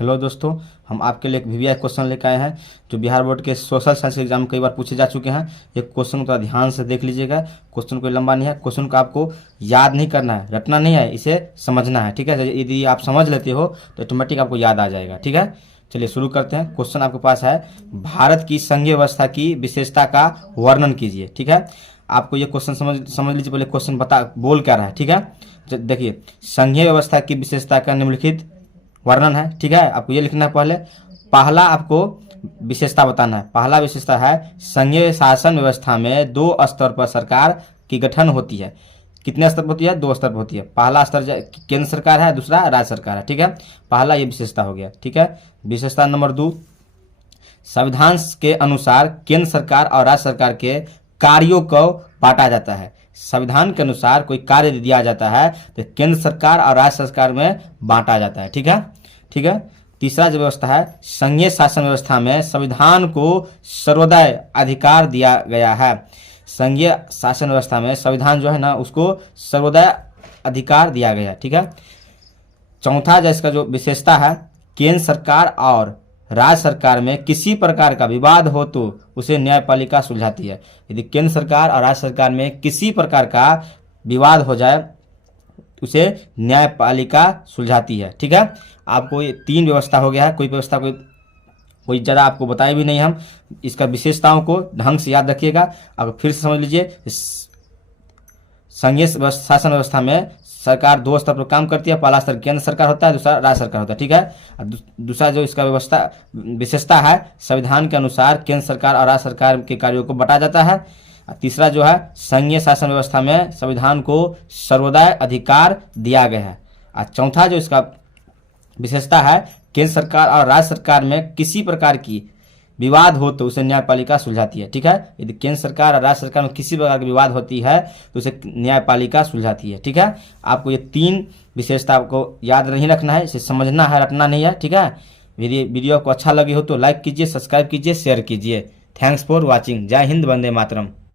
Hello दोस्तों, हम आपके लिए एक वीवीआई क्वेश्चन लेकर आए हैं जो बिहार बोर्ड के सोशल साइंस के एग्जाम में कई बार पूछे जा चुके हैं। ये क्वेश्चन को थोड़ा ध्यान से देख लीजिएगा। क्वेश्चन कोई लंबा नहीं है, क्वेश्चन को आपको याद नहीं करना है, रटना नहीं है, इसे समझना है। ठीक है, यदि आप समझ लेते हो तो ऑटोमेटिक आपको याद आ जाएगा। ठीक है, चलिए शुरू करते हैं। क्वेश्चन आपके पास है, भारत की संघीय व्यवस्था की विशेषता का वर्णन कीजिए। ठीक है, आपको ये क्वेश्चन समझ लीजिए। पहले क्वेश्चन बोल क्या रहा है। ठीक है, देखिए, संघीय व्यवस्था की विशेषता का निम्नलिखित वर्णन है। ठीक है, आपको ये लिखना है। पहला आपको विशेषता बताना है। पहला विशेषता है, संघीय शासन व्यवस्था में दो स्तर पर सरकार की गठन होती है। कितने स्तर पर होती है? दो स्तर पर होती है। पहला स्तर केंद्र सरकार है, दूसरा राज्य सरकार है। ठीक है, पहला ये विशेषता हो गया। ठीक है, विशेषता नंबर 2, संविधान के अनुसार केंद्र सरकार और राज्य सरकार के कार्यों को बांटा जाता है। संविधान के अनुसार कोई कार्य दिया जाता है तो केंद्र सरकार और राज्य सरकार में बांटा जाता है। ठीक है, ठीक है। तीसरा जो व्यवस्था है, संघीय शासन व्यवस्था में संविधान को सर्वोदय अधिकार दिया गया है। संघीय शासन व्यवस्था में संविधान जो है ना, उसको सर्वोदय अधिकार दिया गया है। ठीक है। चौथा जो इसका जो विशेषता है, केंद्र सरकार और राज्य सरकार में किसी प्रकार का विवाद हो तो उसे न्यायपालिका सुलझाती है। यदि केंद्र सरकार और राज्य सरकार में किसी प्रकार का विवाद हो जाए उसे न्यायपालिका सुलझाती है। ठीक है, आपको ये 3 व्यवस्था हो गया है। कोई व्यवस्था कोई ज़्यादा आपको बताए भी नहीं हम। इसका विशेषताओं को ढंग से याद रखिएगा। अब फिर से समझ लीजिए, संघीय शासन व्यवस्था में सरकार 2 स्तर पर काम करती है। पहला स्तर केंद्र सरकार होता है, दूसरा राज्य सरकार होता है। ठीक है, दूसरा जो इसका विशेषता है, संविधान के अनुसार केंद्र सरकार और राज्य सरकार के कार्यों को बांटा जाता है। तीसरा जो है, संघीय शासन व्यवस्था में संविधान को सर्वोदय अधिकार दिया गया है। और चौथा जो इसका विशेषता है, केंद्र सरकार और राज्य सरकार में किसी प्रकार की विवाद हो तो उसे न्यायपालिका सुलझाती है। ठीक है, यदि केंद्र सरकार और राज्य सरकार में किसी प्रकार की विवाद होती है तो उसे न्यायपालिका सुलझाती है। ठीक है, आपको ये 3 विशेषता आपको याद नहीं रखना है, इसे समझना है, रटना नहीं है। ठीक है, यदि वीडियो को अच्छा लगे हो तो लाइक कीजिए, सब्सक्राइब कीजिए, शेयर कीजिए। Thanks for watching. जय हिंद, वंदे मातरम।